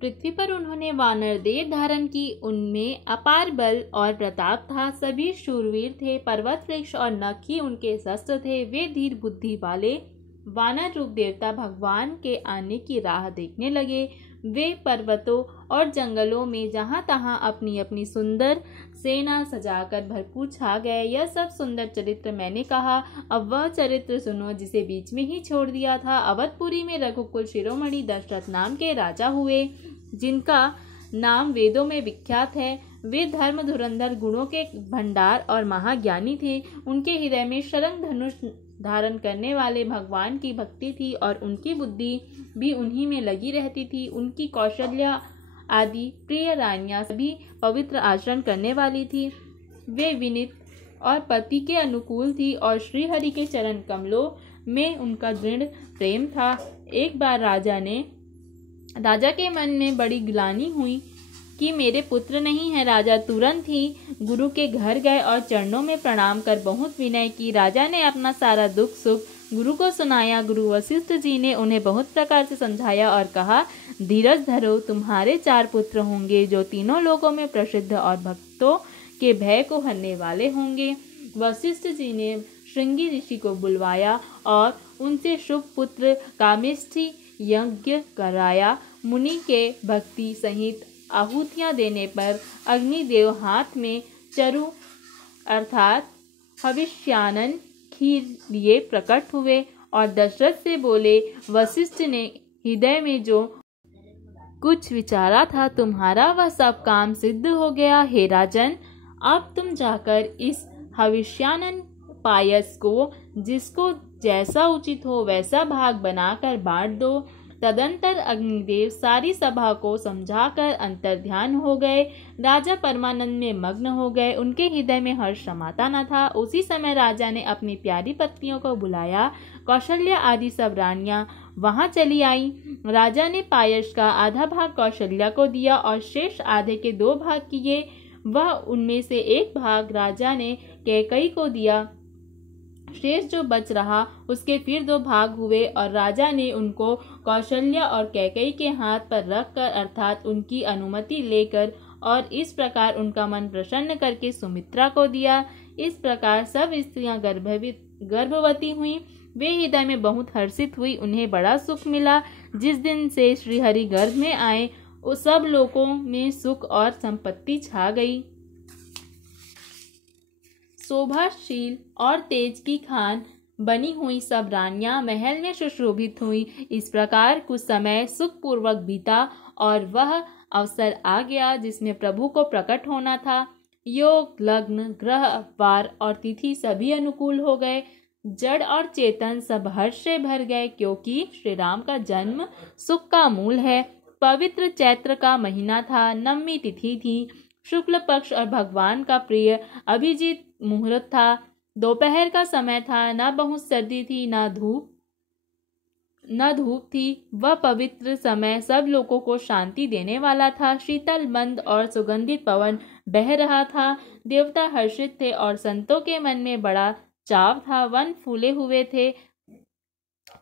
पृथ्वी पर उन्होंने वानर देह धारण की। उनमें अपार बल और प्रताप था। सभी शूरवीर थे। पर्वत वृक्ष और नख ही उनके शस्त्र थे। वे धीर बुद्धि वाले वानर रूप देवता भगवान के आने की राह देखने लगे। वे पर्वतों और जंगलों में जहाँ तहाँ अपनी अपनी सुंदर सेना सजाकर भरपूर छा गए। यह सब सुंदर चरित्र मैंने कहा। अब वह चरित्र सुनो जिसे बीच में ही छोड़ दिया था। अवधपुरी में रघुकुल शिरोमणि दशरथ नाम के राजा हुए, जिनका नाम वेदों में विख्यात है। वे धर्म धुरंधर, गुणों के भंडार और महाज्ञानी थे। उनके हृदय में शरंग धनुष धारण करने वाले भगवान की भक्ति थी और उनकी बुद्धि भी उन्हीं में लगी रहती थी। उनकी कौशल्या आदि प्रिय रानियां सभी पवित्र आचरण करने वाली थी। वे विनीत और पति के अनुकूल थी और श्रीहरि के चरण कमलों में उनका दृढ़ प्रेम था। एक बार राजा के मन में बड़ी ग्लानि हुई कि मेरे पुत्र नहीं है। राजा तुरंत ही गुरु के घर गए और चरणों में प्रणाम कर बहुत विनय की। राजा ने अपना सारा दुख सुख गुरु को सुनाया। गुरु वशिष्ठ जी ने उन्हें बहुत प्रकार से समझाया और कहा, धीरज धरो, तुम्हारे 4 पुत्र होंगे जो तीनों लोकों में प्रसिद्ध और भक्तों के भय को हरने वाले होंगे। वशिष्ठ जी ने श्रृंगी ऋषि को बुलवाया और उनसे शुभ पुत्र कामेष्ठी यज्ञ कराया। मुनि के भक्ति सहित आहुतियां देने पर अग्निदेव हाथ में चरु अर्थात हविष्यानन खीर लिए प्रकट हुए और दशरथ से बोले, वशिष्ठ ने हृदय में जो कुछ विचारा था तुम्हारा वह सब काम सिद्ध हो गया। हे राजन, अब तुम जाकर इस हविष्यानन पायस को जिसको जैसा उचित हो वैसा भाग बनाकर बांट दो। तदंतर अग्निदेव सारी सभा को समझाकर अंतर्ध्यान हो गए। राजा परमानंद में मग्न हो गए। उनके हृदय में हर्ष समाता न था। उसी समय राजा ने अपनी प्यारी पत्नियों को बुलाया। कौशल्या आदि सब रानियां वहां चली आई। राजा ने पायस का आधा भाग कौशल्या को दिया और शेष आधे के 2 भाग किए। वह उनमें से एक भाग राजा ने कैकेयी को दिया। शेष जो बच रहा उसके फिर 2 भाग हुए और राजा ने उनको कौशल्या और कैकेयी के हाथ पर रखकर अर्थात उनकी अनुमति लेकर और इस प्रकार उनका मन प्रसन्न करके सुमित्रा को दिया। इस प्रकार सब स्त्रियां गर्भवती हुईं। वे हृदय में बहुत हर्षित हुई। उन्हें बड़ा सुख मिला। जिस दिन से श्रीहरि गर्भ में आए उस सब लोगों में सुख और संपत्ति छा गई। शोभाशील और तेज की खान बनी हुई सब रानियां महल में सुशोभित हुई। इस प्रकार कुछ समय सुखपूर्वक बीता और वह अवसर आ गया जिसमें प्रभु को प्रकट होना था। योग, लग्न, ग्रह, वार और तिथि सभी अनुकूल हो गए। जड़ और चेतन सब हर्ष से भर गए, क्योंकि श्री राम का जन्म सुख का मूल है। पवित्र चैत्र का महीना था। नवमी तिथि थी। शुक्ल पक्ष और भगवान का प्रिय अभिजीत मुहूर्त था। दोपहर का समय था। न बहुत सर्दी थी न धूप थी। वह पवित्र समय सब लोगों को शांति देने वाला था। शीतल मंद और सुगंधित पवन बह रहा था। देवता हर्षित थे और संतों के मन में बड़ा चाव था। वन फूले हुए थे।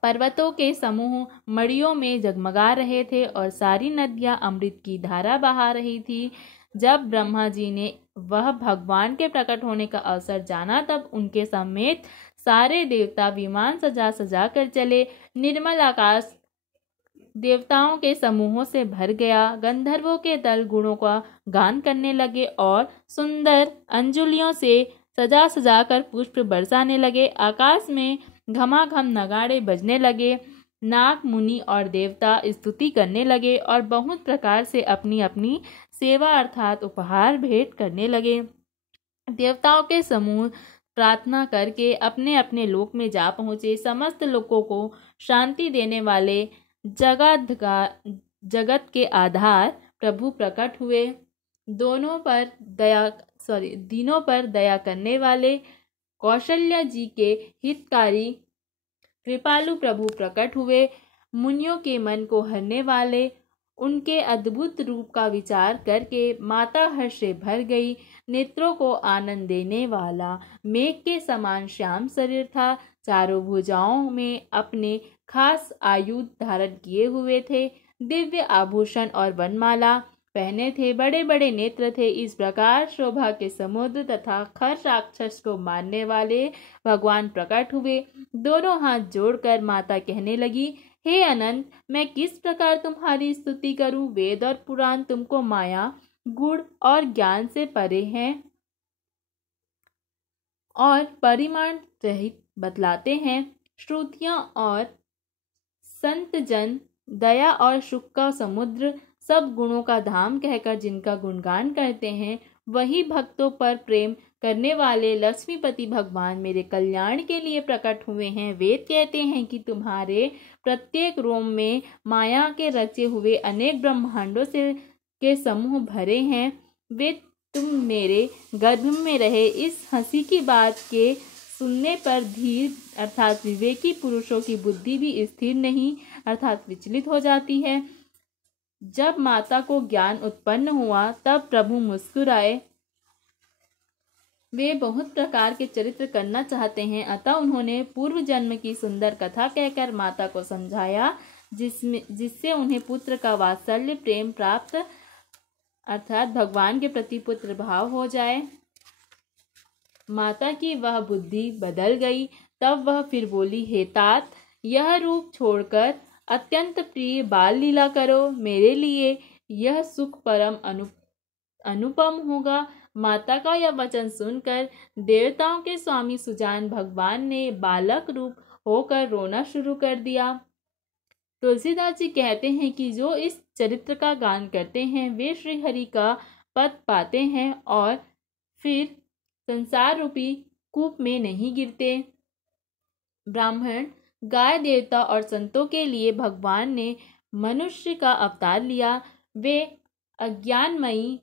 पर्वतों के समूह मड़ियों में जगमगा रहे थे और सारी नदियां अमृत की धारा बहा रही थी। जब ब्रह्मा जी ने वह भगवान के प्रकट होने का अवसर जाना तब उनके समेत सारे देवता विमान सजा सजा कर चले। निर्मल आकाश देवताओं के समूहों से भर गया। गंधर्वों के दल गुणों का गान करने लगे और सुंदर अंजुलियों से सजा सजा कर पुष्प बरसाने लगे। आकाश में घमाघम नगाड़े बजने लगे। नाग, मुनि और देवता स्तुति करने लगे और बहुत प्रकार से अपनी अपनी सेवा अर्थात उपहार भेंट करने लगे। देवताओं के समूह प्रार्थना करके अपने अपने लोक में जा पहुँचे। समस्त लोगों को शांति देने वाले जगत के आधार प्रभु प्रकट हुए। दीनों पर दया करने वाले कौशल्या जी के हितकारी कृपालु प्रभु प्रकट हुए। मुनियों के मन को हरने वाले उनके अद्भुत रूप का विचार करके माता हर्ष से भर गई। नेत्रों को आनंद देने वाला मेघ के समान श्याम शरीर था। चारों भुजाओं में अपने खास आयुध धारण किए हुए थे। दिव्य आभूषण और वनमाला पहने थे, बड़े बड़े नेत्र थे। इस प्रकार शोभा के समुद्र तथा खर राक्षस को मारने वाले भगवान प्रकट हुए। दोनों हाथ जोड़कर माता कहने लगी, हे अनंत, मैं किस प्रकार तुम्हारी स्तुति करूं? वेद और पुराण तुमको माया, गुण और ज्ञान से परे हैं और परिमाण रहित बतलाते हैं। श्रुतियां और संत जन दया और सुख का समुद्र, सब गुणों का धाम कहकर जिनका गुणगान करते हैं, वही भक्तों पर प्रेम करने वाले लक्ष्मीपति भगवान मेरे कल्याण के लिए प्रकट हुए हैं। वेद कहते हैं कि तुम्हारे प्रत्येक रोम में माया के रचे हुए अनेक ब्रह्मांडों से के समूह भरे हैं। वे तुम मेरे गर्भ में रहे। इस हंसी की बात के सुनने पर धीर अर्थात विवेकी पुरुषों की बुद्धि भी स्थिर नहीं अर्थात विचलित हो जाती है। जब माता को ज्ञान उत्पन्न हुआ तब प्रभु मुस्कुराए। वे बहुत प्रकार के चरित्र करना चाहते हैं, अतः उन्होंने पूर्व जन्म की सुंदर कथा कहकर माता को समझाया, जिससे उन्हें पुत्र का वात्सल्य प्रेम प्राप्त अर्थात भगवान के प्रति पुत्र भाव हो जाए। माता की वह बुद्धि बदल गई। तब वह फिर बोली, हे तात, यह रूप छोड़कर अत्यंत प्रिय बाल लीला करो। मेरे लिए यह सुख परम अनुपम होगा। माता का यह वचन सुनकर देवताओं के स्वामी सुजान भगवान ने बालक रूप होकर रोना शुरू कर दिया। तुलसीदास जी कहते हैं कि जो इस चरित्र का गान करते हैं वे श्री हरि का पद पाते हैं और फिर संसार रूपी कूप में नहीं गिरते। ब्राह्मण, गाय देवता और संतों के लिए भगवान ने मनुष्य का अवतार लिया। वे अज्ञानमयी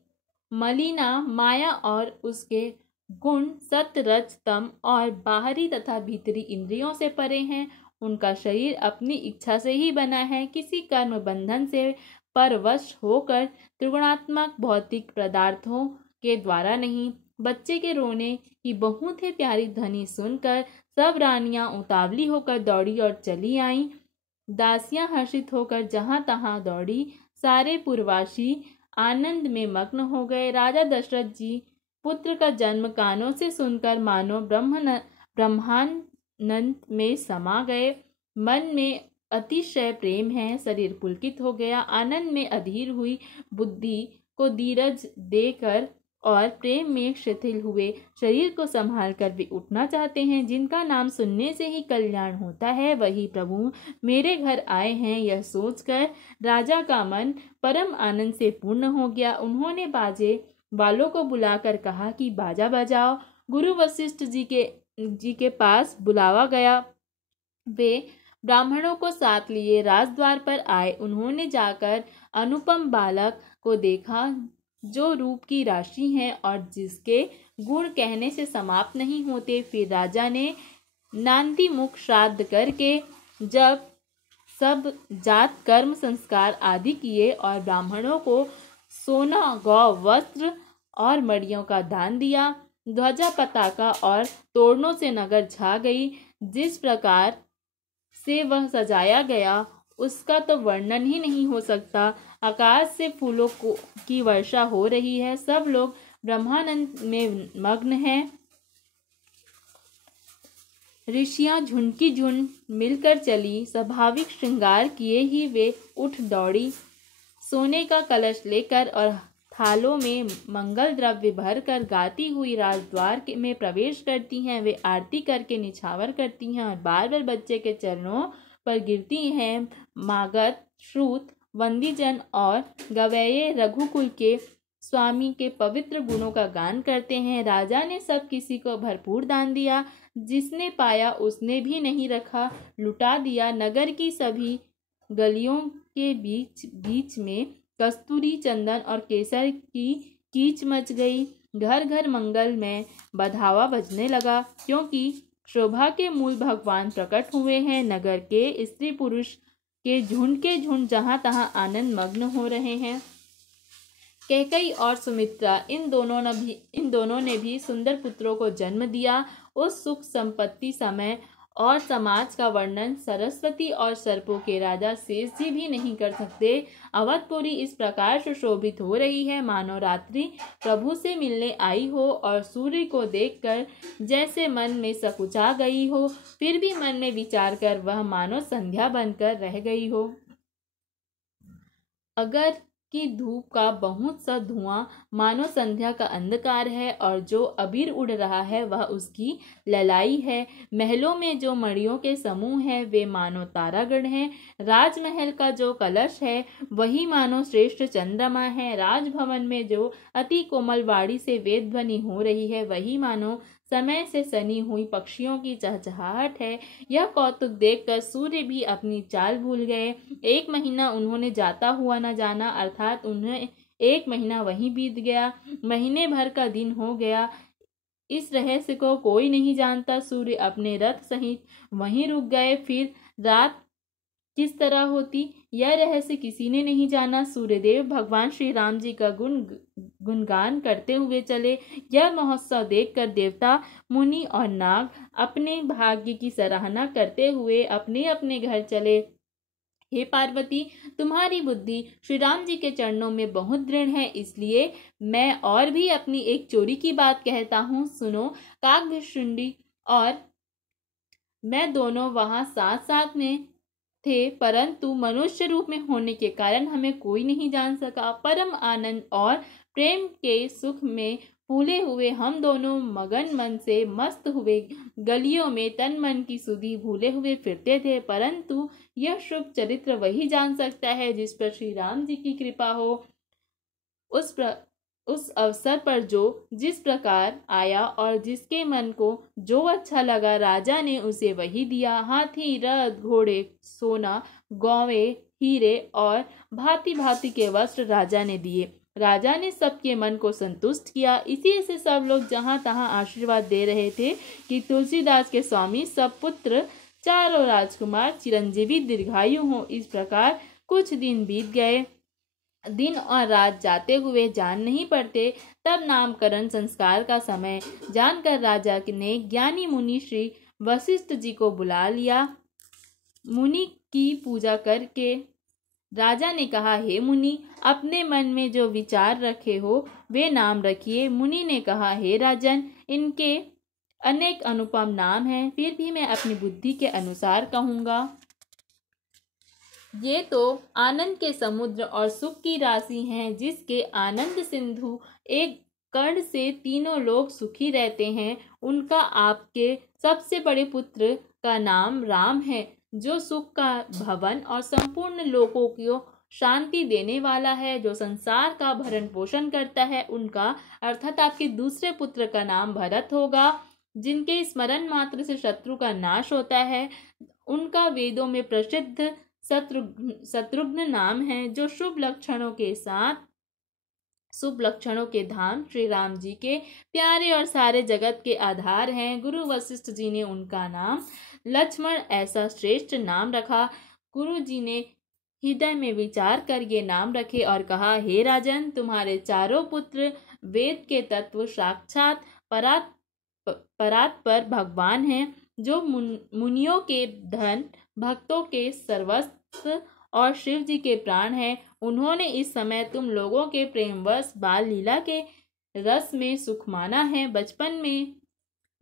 मलिना माया और उसके गुण सत्य रज तम और बाहरी तथा भीतरी इंद्रियों से परे हैं। उनका शरीर अपनी इच्छा से ही बना है, किसी कर्म बंधन से परवश होकर त्रिगुणात्मक भौतिक पदार्थों के द्वारा नहीं। बच्चे के रोने की बहुत ही प्यारी ध्वनि सुनकर सब रानियां उतावली होकर दौड़ी और चली आईं। दासियां हर्षित होकर जहां तहां दौड़ी। सारे पुरवासी आनंद में मग्न हो गए। राजा दशरथ जी पुत्र का जन्म कानों से सुनकर मानो ब्रह्मानंद में समा गए। मन में अतिशय प्रेम है, शरीर पुलकित हो गया। आनंद में अधीर हुई बुद्धि को धीरज देकर और प्रेम में शिथिल हुए शरीर को संभाल कर वे उठना चाहते हैं। जिनका नाम सुनने से ही कल्याण होता है, वही प्रभु मेरे घर आए हैं। यह सोचकर राजा का मन परम आनंद से पूर्ण हो गया। उन्होंने बाजे वालों को बुलाकर कहा कि बाजा बजाओ। गुरु वशिष्ठ जी के पास बुलावा गया। वे ब्राह्मणों को साथ लिए राजद्वार पर आए। उन्होंने जाकर अनुपम बालक को देखा, जो रूप की राशि है और जिसके गुण कहने से समाप्त नहीं होते। फिर राजा ने नांदी मुख श्राद्ध करके जब सब जात कर्म संस्कार आदि किए और ब्राह्मणों को सोना, गौ, वस्त्र और मड़ियों का दान दिया। ध्वजा, पताका और तोरणों से नगर छा गई। जिस प्रकार से वह सजाया गया उसका तो वर्णन ही नहीं हो सकता। आकाश से फूलों की वर्षा हो रही है। सब लोग ब्रह्मानंद में मग्न हैं। ऋषियां झुंड की झुंड मिलकर चली। स्वाभाविक श्रृंगार किए ही वे उठ दौड़ी। सोने का कलश लेकर और थालों में मंगल द्रव्य भरकर गाती हुई राजद्वार में प्रवेश करती हैं। वे आरती करके निछावर करती हैं और बार बार बच्चे के चरणों पर गिरती हैं। मागध, श्रुत, वंदीजन और गवैये रघुकुल के स्वामी के पवित्र गुणों का गान करते हैं। राजा ने सब किसी को भरपूर दान दिया। जिसने पाया उसने भी नहीं रखा, लुटा दिया। नगर की सभी गलियों के बीच बीच में कस्तूरी, चंदन और केसर की कीच मच गई। घर घर मंगल में बधावा बजने लगा, क्योंकि शोभा के मूल भगवान प्रकट हुए हैं। नगर के स्त्री पुरुष के झुंड जहां तहां आनंद मग्न हो रहे हैं। कैकेयी और सुमित्रा इन दोनों ने भी सुंदर पुत्रों को जन्म दिया। उस सुख संपत्ति समय और समाज का वर्णन सरस्वती और सर्पों के राजा शेष जी भी नहीं कर सकते। अवधपुरी इस प्रकार सुशोभित हो रही है मानो रात्रि प्रभु से मिलने आई हो और सूर्य को देखकर जैसे मन में सकुचा गई हो, फिर भी मन में विचार कर वह मानो संध्या बनकर रह गई हो। अगर कि धूप का बहुत सा धुआं मानो संध्या का अंधकार है और जो अबीर उड़ रहा है वह उसकी ललाई है। महलों में जो मणियों के समूह है वे मानो तारागण हैं। राजमहल का जो कलश है वही मानो श्रेष्ठ चंद्रमा है। राजभवन में जो अति कोमल वाणी से वेद ध्वनि हो रही है वही मानो समय से सनी हुई पक्षियों की चहचहाहट है। यह कौतुक देखकर सूर्य भी अपनी चाल भूल गए। 1 महीना उन्होंने जाता हुआ न जाना, अर्थात उन्हें 1 महीना वहीं बीत गया। महीने भर का दिन हो गया। इस रहस्य को कोई नहीं जानता। सूर्य अपने रथ सहित वहीं रुक गए। फिर रात किस तरह होती यह रहस्य किसी ने नहीं जाना। सूर्यदेव भगवान श्री राम जी का गुणगान करते हुए चले। यह महोत्सव देखकर देवता, मुनि और नाग अपने भाग्य की सराहना करते हुए अपने अपने घर चले। हे पार्वती, तुम्हारी बुद्धि श्री राम जी के चरणों में बहुत दृढ़ है, इसलिए मैं और भी अपनी एक चोरी की बात कहता हूँ, सुनो। काकभुसुंडी और मैं दोनों वहां साथ साथ में थे, परंतु मनुष्य रूप में होने के कारण हमें कोई नहीं जान सका। परम आनंद और प्रेम के सुख में फूले हुए हम दोनों मगन मन से मस्त हुए गलियों में तन मन की सुधि भूले हुए फिरते थे, परंतु यह शुभ चरित्र वही जान सकता है जिस पर श्री राम जी की कृपा हो। उस अवसर पर जो जिस प्रकार आया और जिसके मन को जो अच्छा लगा राजा ने उसे वही दिया। हाथी, रथ, घोड़े, सोना, गौवें, हीरे और भांति भांति के वस्त्र राजा ने दिए। राजा ने सबके मन को संतुष्ट किया। इसी से सब लोग जहां तहां आशीर्वाद दे रहे थे कि तुलसीदास के स्वामी सब पुत्र, चारों राजकुमार चिरंजीवी दीर्घायु हों। इस प्रकार कुछ दिन बीत गए। दिन और रात जाते हुए जान नहीं पड़ते। तब नामकरण संस्कार का समय जानकर राजा ने ज्ञानी मुनि श्री वशिष्ठ जी को बुला लिया। मुनि की पूजा करके राजा ने कहा, हे मुनि, अपने मन में जो विचार रखे हो वे नाम रखिए। मुनि ने कहा, हे राजन, इनके अनेक अनुपम नाम हैं, फिर भी मैं अपनी बुद्धि के अनुसार कहूँगा। ये तो आनंद के समुद्र और सुख की राशि हैं, जिसके आनंद सिंधु एक कर्ण से तीनों लोग सुखी रहते हैं। उनका आपके सबसे बड़े पुत्र का नाम राम है, जो सुख का भवन और संपूर्ण लोकों को शांति देने वाला है, जो संसार का भरण पोषण करता है। उनका अर्थात आपके दूसरे पुत्र का नाम भरत होगा, जिनके स्मरण मात्र से शत्रु का नाश होता है। उनका वेदों में प्रसिद्ध शत्रुघ्न नाम है, जो शुभ लक्षणों के धाम श्री राम जी के प्यारे और सारे जगत के आधार हैं। गुरु वशिष्ठ जी ने उनका नाम लक्ष्मण ऐसा श्रेष्ठ नाम रखा। गुरु जी ने हृदय में विचार कर ये नाम रखे और कहा, हे राजन, तुम्हारे चारों पुत्र वेद के तत्व साक्षात परात्पर भगवान हैं, जो मुनियों के धन, भक्तों के सर्वस्व और शिव जी के प्राण हैं। उन्होंने इस समय तुम लोगों के प्रेमवश बाल लीला के रस में सुख माना है।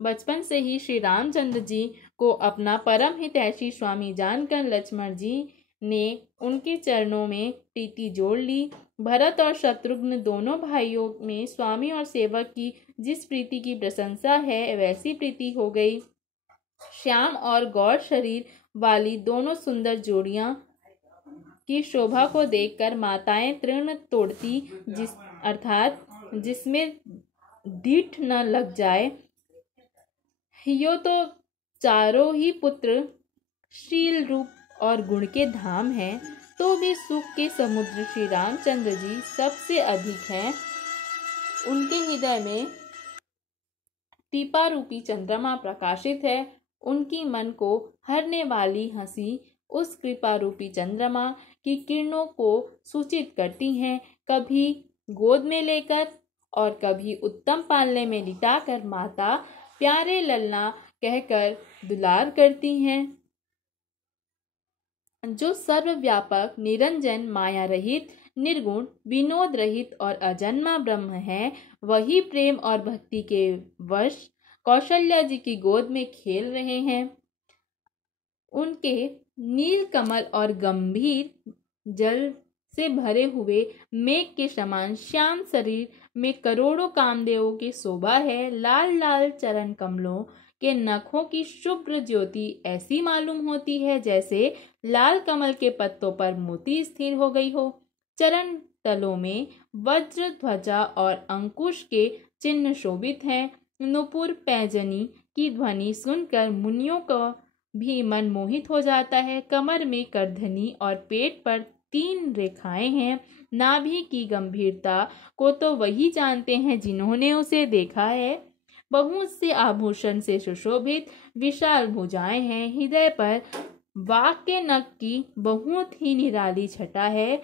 बचपन से ही श्री रामचंद्र जी को अपना परम हितैषी स्वामी जानकर लक्ष्मण जी ने उनके चरणों में प्रीति जोड़ ली। भरत और शत्रुघ्न दोनों भाइयों में स्वामी और सेवक की जिस प्रीति की प्रशंसा है वैसी प्रीति हो गई। श्याम और गौर शरीर वाली दोनों सुंदर जोड़ियां की शोभा को देखकर माताएं तृण तोड़ती, जिसमें दीठ न लग जाए। यो तो चारों ही पुत्र शील, रूप और गुण के धाम हैं, तो भी सुख के समुद्र श्री रामचंद्र जी सबसे अधिक हैं। उनके हृदय में टीपा रूपी चंद्रमा प्रकाशित है। उनकी मन को हरने वाली हंसी उस कृपा रूपी चंद्रमा की किरणों को सूचित करती हैं। कभी गोद में लेकर और कभी उत्तम पालने में लिटाकर माता प्यारे ललना कहकर दुलार करती हैं। जो सर्वव्यापक, निरंजन, माया रहित, निर्गुण, विनोद रहित और अजन्मा ब्रह्म है, वही प्रेम और भक्ति के वश कौशल्या जी की गोद में खेल रहे हैं। उनके नील कमल और गंभीर जल से भरे हुए मेघ के समान श्याम शरीर में करोड़ों कामदेवों की शोभा है। लाल लाल चरण कमलों के नखों की शुभ्र ज्योति ऐसी मालूम होती है जैसे लाल कमल के पत्तों पर मोती स्थिर हो गई हो। चरण तलों में वज्र ध्वजा और अंकुश के चिन्ह शोभित हैं। नुपुर पैजनी की ध्वनि सुनकर मुनियों का भी मन मोहित हो जाता है। कमर में करधनी और पेट पर 3 रेखाएं हैं। नाभि की गंभीरता को तो वही जानते हैं जिन्होंने उसे देखा है। बहुत से आभूषण से सुशोभित विशाल भुजाएं हैं। हृदय पर वाक के नख की बहुत ही निराली छटा है।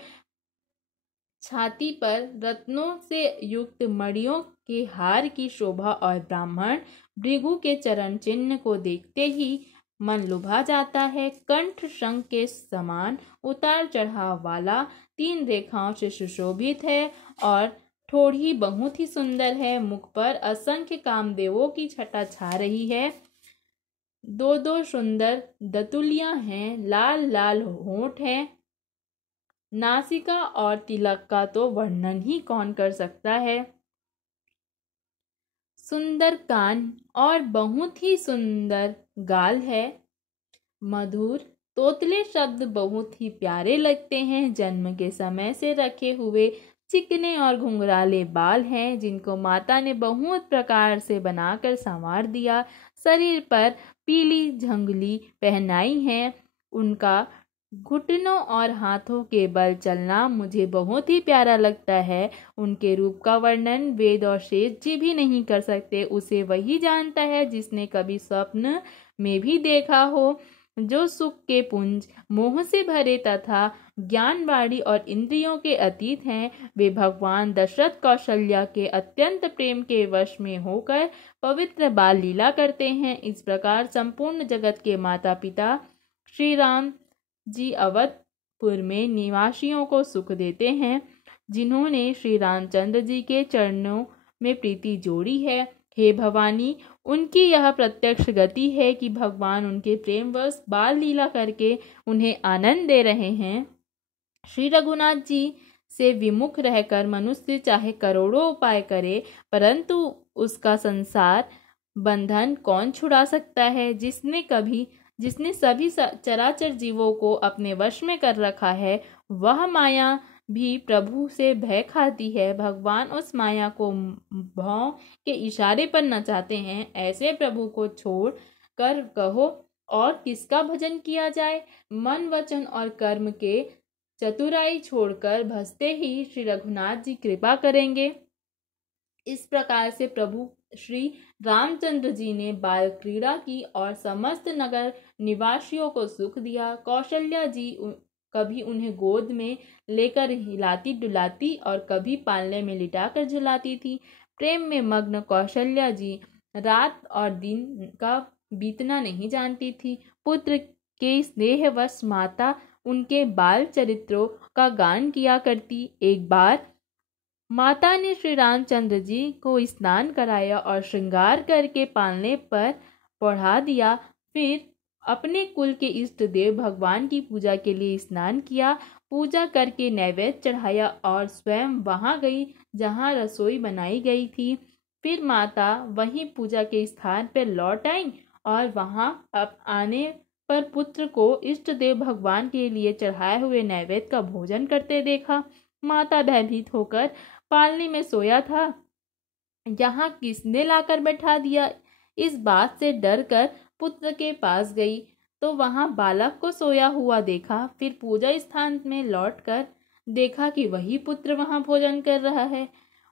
छाती पर रत्नों से युक्त मणियों के हार की शोभा और ब्राह्मण भृगु के चरण चिन्ह को देखते ही मन लुभा जाता है। कंठ शंख के समान उतार चढ़ाव वाला 3 रेखाओं से सुशोभित है और ठोड़ी बहुत ही सुंदर है। मुख पर असंख्य कामदेवों की छटा छा रही है। 2 सुंदर दतुलियां हैं। लाल लाल होंठ है। नासिका और तिलक का तो वर्णन ही कौन कर सकता है। सुंदर कान और बहुत ही सुंदर गाल है। मधुर तोतले शब्द बहुत ही प्यारे लगते हैं। जन्म के समय से रखे हुए चिकने और घुंघराले बाल हैं जिनको माता ने बहुत प्रकार से बनाकर संवार दिया। शरीर पर पीली झंगली पहनाई है। उनका घुटनों और हाथों के बल चलना मुझे बहुत ही प्यारा लगता है। उनके रूप का वर्णन वेद और शेष जी भी नहीं कर सकते। उसे वही जानता है जिसने कभी स्वप्न में भी देखा हो। जो सुख के पुंज मोह से भरे तथा ज्ञानवाणी और इंद्रियों के अतीत हैं, वे भगवान दशरथ कौशल्या के अत्यंत प्रेम के वश में होकर पवित्र बाल लीला करते हैं। इस प्रकार संपूर्ण जगत के माता पिता श्री राम जी अवधपुर में निवासियों को सुख देते हैं, जिन्होंने श्री रामचंद्र जी के चरणों में प्रीति जोड़ी है। हे भवानी, उनकी यह प्रत्यक्ष गति है कि भगवान उनके प्रेमवश बाल लीला करके उन्हें आनंद दे रहे हैं। श्री रघुनाथ जी से विमुख रहकर मनुष्य चाहे करोड़ों उपाय करे, परंतु उसका संसार बंधन कौन छुड़ा सकता है। जिसने सभी चराचर जीवों को अपने वश में कर रखा है, वह माया भी प्रभु से भय खाती है। भगवान उस माया को भौं के इशारे पर नचाते हैं। ऐसे प्रभु को छोड़ कर कहो और किसका भजन किया जाए। मन वचन और कर्म के चतुराई छोड़कर भसते ही श्री रघुनाथ जी कृपा करेंगे। इस प्रकार से प्रभु श्री रामचंद्र जी ने बाल क्रीड़ा की और समस्त नगर निवासियों को सुख दिया। कौशल्या जी कभी उन्हें गोद में लेकर हिलाती डुलाती और कभी पालने में लिटाकर झुलाती थी। प्रेम में मग्न कौशल्या जी रात और दिन का बीतना नहीं जानती थी। पुत्र के स्नेहवश माता उनके बाल चरित्रों का गान किया करती। एक बार माता ने श्री रामचंद्र जी को स्नान कराया और श्रृंगार करके पालने पर पढ़ा दिया। फिर अपने कुल के इष्ट देव भगवान की पूजा के लिए स्नान किया। पूजा करके नैवेद्य चढ़ाया और स्वयं वहां गई जहां रसोई बनाई गई थी। फिर माता वहीं पूजा के स्थान पर लौट आई और वहां आने पर पुत्र को इष्ट देव भगवान के लिए चढ़ाए हुए नैवेद्य का भोजन करते देखा। माता भयभीत होकर पालने में सोया था, यहाँ किसने लाकर बैठा दिया, इस बात से डर कर पुत्र के पास गई तो वहां बालक को सोया हुआ देखा। फिर पूजा स्थान में लौटकर देखा कि वही पुत्र वहां भोजन कर रहा है।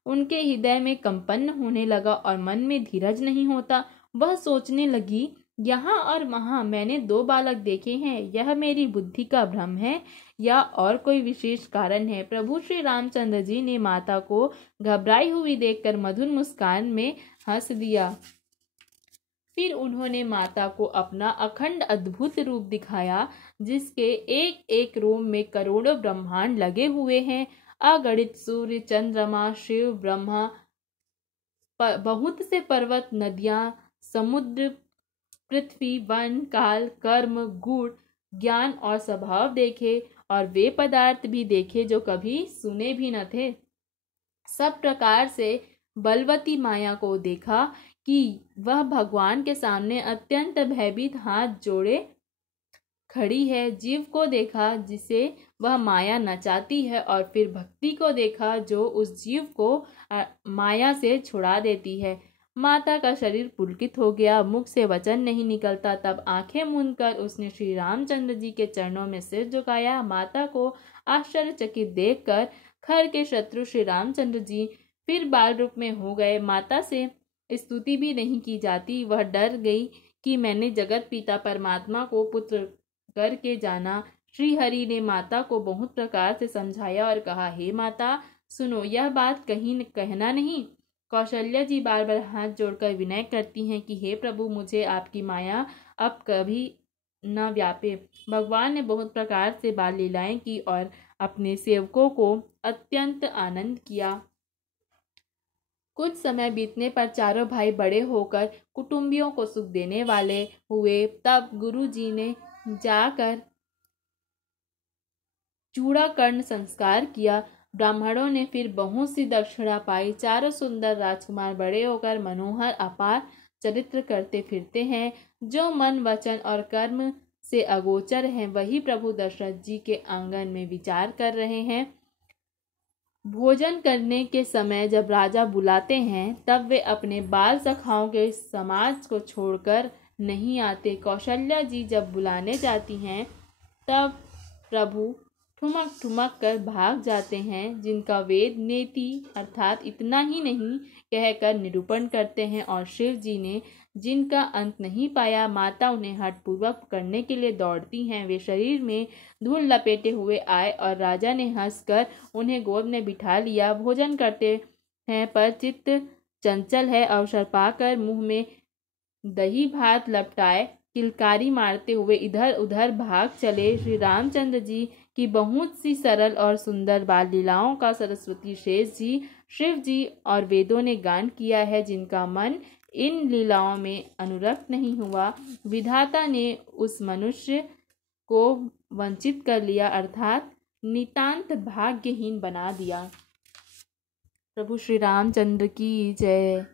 उनके हृदय में कंपन होने लगा और मन में धीरज नहीं होता। वह सोचने लगी, यहाँ और वहाँ मैंने 2 बालक देखे हैं, यह मेरी बुद्धि का भ्रम है या और कोई विशेष कारण है। प्रभु श्री रामचंद्र जी ने माता को घबराई हुई देखकर मधुर मुस्कान में हंस दिया। फिर उन्होंने माता को अपना अखंड अद्भुत रूप दिखाया, जिसके एक एक रोम में करोड़ों ब्रह्मांड लगे हुए हैं। अगणित सूर्य, चंद्रमा, शिव, ब्रह्मा, बहुत से पर्वत, नदियां, समुद्र, पृथ्वी, वन, काल, कर्म, गुण, ज्ञान और स्वभाव देखे, और वे पदार्थ भी देखे जो कभी सुने भी न थे। सब प्रकार से बलवती माया को देखा कि वह भगवान के सामने अत्यंत भयभीत हाथ जोड़े खड़ी है। जीव को देखा जिसे वह माया नचाती है, और फिर भक्ति को देखा जो उस जीव को माया से छुड़ा देती है। माता का शरीर पुलकित हो गया, मुख से वचन नहीं निकलता। तब आंखें मूंदकर उसने श्री रामचंद्र जी के चरणों में सिर झुकाया। माता को आश्चर्यचकित देखकर खर के शत्रु श्री रामचंद्र जी फिर बाल रूप में हो गए। माता से स्तुति भी नहीं की जाती। वह डर गई कि मैंने जगत पिता परमात्मा को पुत्र करके जाना। श्री हरि ने माता को बहुत प्रकार से समझाया और कहा, हे माता सुनो, यह बात कहीं कहना नहीं। कौशल्या जी बार बार हाथ जोड़कर विनय करती हैं कि हे प्रभु, मुझे आपकी माया अब कभी न व्यापे। भगवान ने बहुत प्रकार से बाल लीलाएं की और अपने सेवकों को अत्यंत आनंद किया। कुछ समय बीतने पर चारों भाई बड़े होकर कुटुंबियों को सुख देने वाले हुए। तब गुरु जी ने जाकर चूड़ाकर्ण संस्कार किया। ब्राह्मणों ने फिर बहुत सी दक्षिणा पाई। चारों सुंदर राजकुमार बड़े होकर मनोहर अपार चरित्र करते फिरते हैं। जो मन, वचन और कर्म से अगोचर हैं, वही प्रभु दशरथ जी के आंगन में विचार कर रहे हैं। भोजन करने के समय जब राजा बुलाते हैं, तब वे अपने बाल सखाओं के समाज को छोड़कर नहीं आते। कौशल्या जी जब बुलाने जाती हैं, तब प्रभु ठुमक ठुमक कर भाग जाते हैं। जिनका वेद नेति अर्थात इतना ही नहीं कहकर निरूपण करते हैं, और शिव जी ने जिनका अंत नहीं पाया, माता उन्हें हठपूर्वक करने के लिए दौड़ती हैं। वे शरीर में धूल लपेटे हुए आए और राजा ने हंसकर उन्हें गोद में बिठा लिया। भोजन करते हैं पर चित्त चंचल है। अवसर पाकर मुंह में दही भात लपटाए किलकारी मारते हुए इधर उधर भाग चले। श्री रामचंद्र जी की बहुत सी सरल और सुंदर बाल लीलाओं का सरस्वती शेष जी, शिव जी और वेदों ने गान किया है। जिनका मन इन लीलाओं में अनुरक्त नहीं हुआ, विधाता ने उस मनुष्य को वंचित कर लिया, अर्थात नितांत भाग्यहीन बना दिया। प्रभु श्री रामचंद्र की जय।